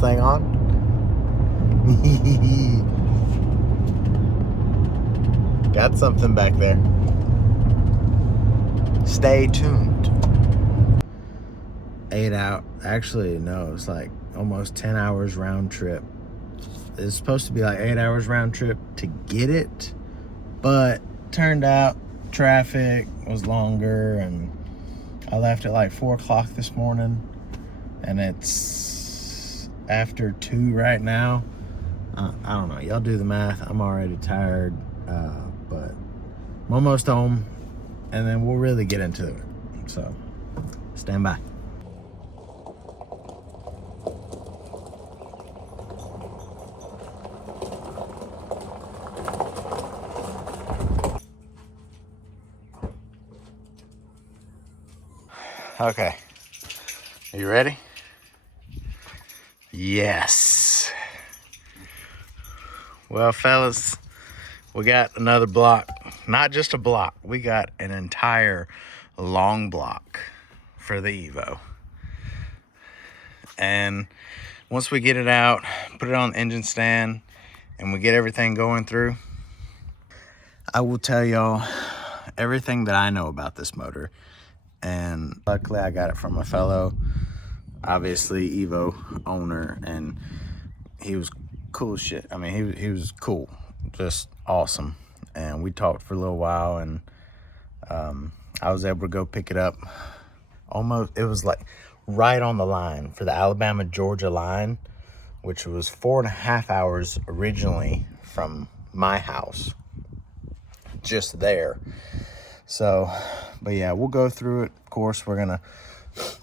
thing on. Got something back there. Stay tuned. 8 out. Actually, no, it's like almost 10 hours round trip. It's supposed to be like 8 hours round trip to get it, but turned out traffic was longer, and I left at like 4 o'clock this morning, and it's after 2 right now. I don't know. Y'all do the math. I'm already tired, but I'm almost home, and then we'll really get into it. So, stand by. Okay. Are you ready? Yes. Well, fellas, we got another block. Not just a block. We got an entire long block for the Evo. And once we get it out, put it on the engine stand, and we get everything going through, I will tell y'all everything that I know about this motor. And luckily I got it from a fellow, obviously Evo owner, and he was cool as shit. I mean, he was cool, just awesome. And we talked for a little while, and I was able to go pick it up. Almost, it was like right on the line for the Alabama-Georgia line, which was 4.5 hours originally from my house, just there. So, but yeah, we'll go through it. Of course, we're gonna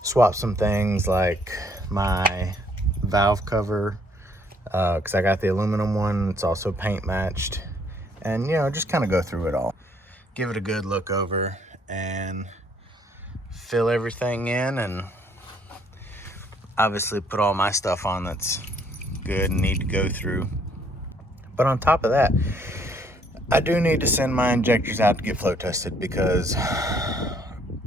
swap some things like my valve cover, because I got the aluminum one. It's also paint matched, and you know, just kind of go through it all, give it a good look over, and fill everything in, and obviously put all my stuff on that's good and need to go through. But on top of that, I do need to send my injectors out to get flow tested, because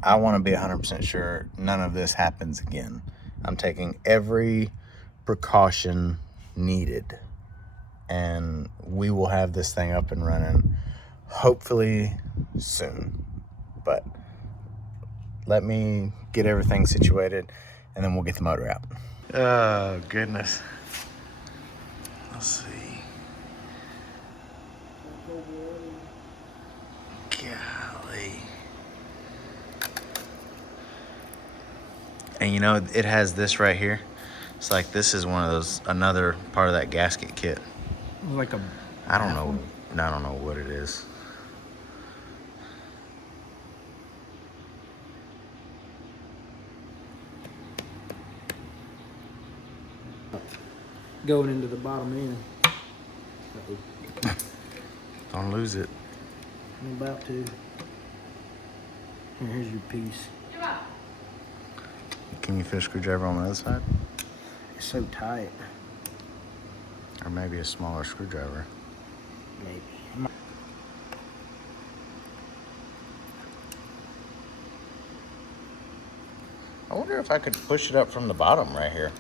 I want to be 100% sure none of this happens again. I'm taking every precaution needed, and we will have this thing up and running hopefully soon. But let me get everything situated, and then we'll get the motor out. Oh, goodness. Let's see. Golly. And you know, it has this right here. It's like this is one of those, another part of that gasket kit. Like a... I don't know what it is. Going into the bottom end. Don't lose it. I'm about to. Here's your piece. Can you fit a screwdriver on the other side? It's so tight. Or maybe a smaller screwdriver. Maybe. I wonder if I could push it up from the bottom right here.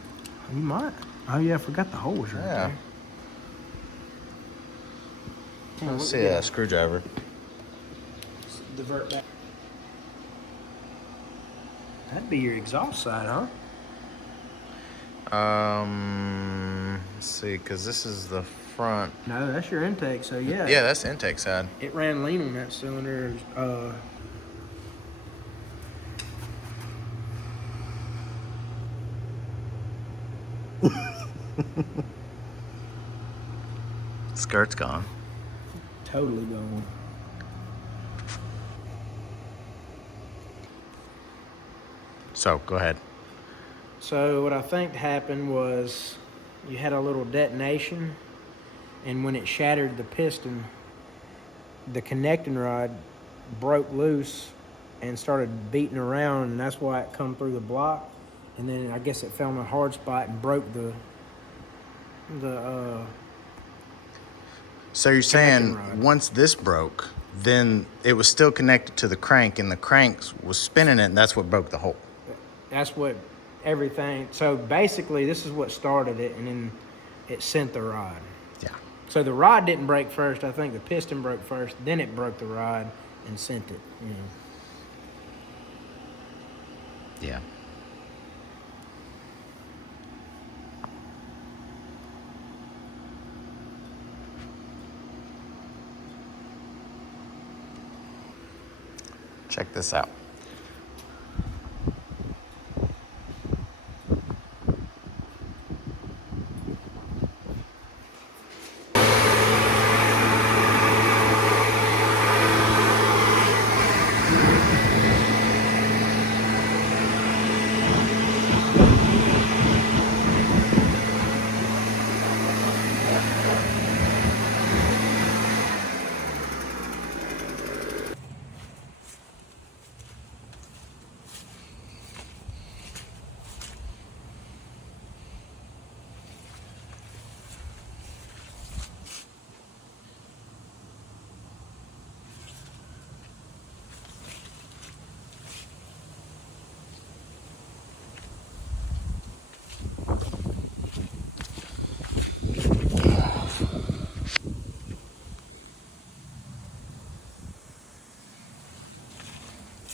You might. Oh yeah, I forgot the holes right there. Let's see a screwdriver. Divert back. That'd be your exhaust side, huh? Let's see, because this is the front. No, that's your intake, so yeah. Yeah, that's the intake side. It ran lean on that cylinder. Skirt's gone. Totally gone. So, go ahead. So what I think happened was you had a little detonation, and when it shattered the piston, the connecting rod broke loose and started beating around, and that's why it come through the block. And then I guess it fell in a hard spot and broke the So you're saying rod. once this broke, then it was still connected to the crank, and the crank was spinning it, and that's what broke the hole. That's what everything. So basically, this is what started it, and then it sent the rod. Yeah. So the rod didn't break first. I think the piston broke first. Then it broke the rod and sent it. You know. Yeah. Check this out.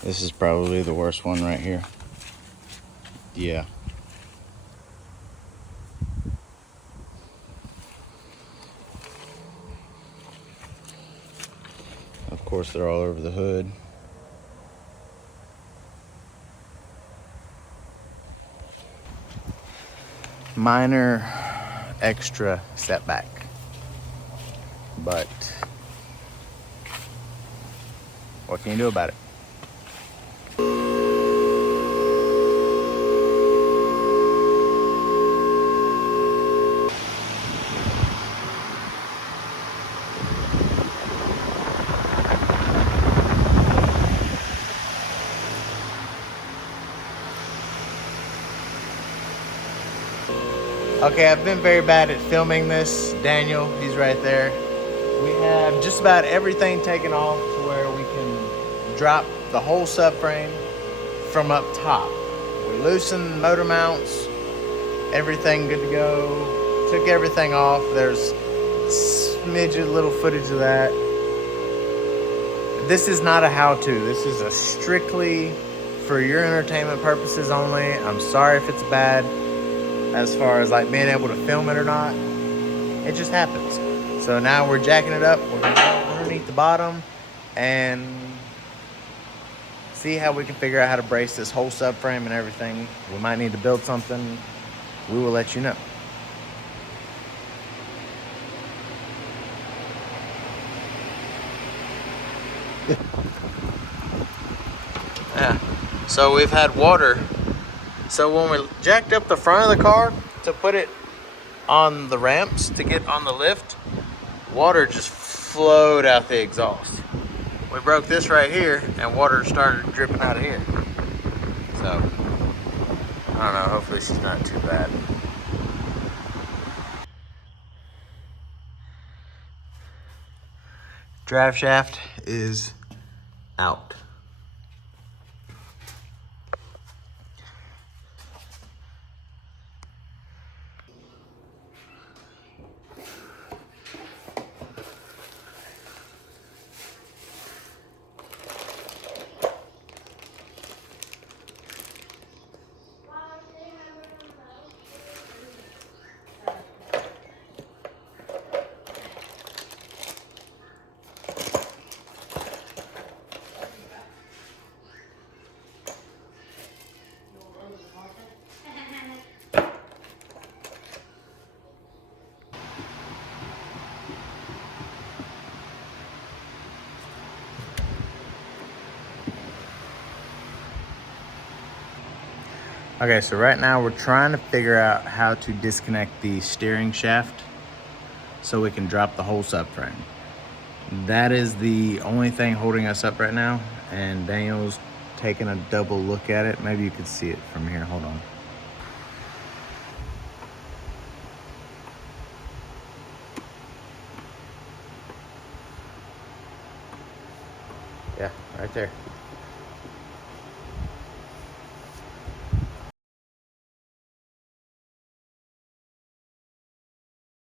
This is probably the worst one right here. Yeah. Of course, they're all over the hood. Minor extra setback, but what can you do about it? Okay, I've been very bad at filming this. Daniel, he's right there. We have just about everything taken off to where we can drop the whole subframe from up top. We loosened motor mounts, everything good to go. Took everything off. There's smidge of little footage of that. This is not a how-to. This is a strictly for your entertainment purposes only. I'm sorry if it's bad as far as like being able to film it or not. It just happens. So now we're jacking it up. We're gonna go underneath the bottom and see how we can figure out how to brace this whole subframe and everything. We might need to build something. We will let you know. Yeah, so we've had water. So when we jacked up the front of the car to put it on the ramps to get on the lift, water just flowed out the exhaust. We broke this right here and water started dripping out of here. So, I don't know, hopefully she's not too bad. Drive shaft is out. Okay, so right now we're trying to figure out how to disconnect the steering shaft so we can drop the whole subframe. That is the only thing holding us up right now, and Daniel's taking a double look at it. Maybe you could see it from here, hold on. Yeah, right there.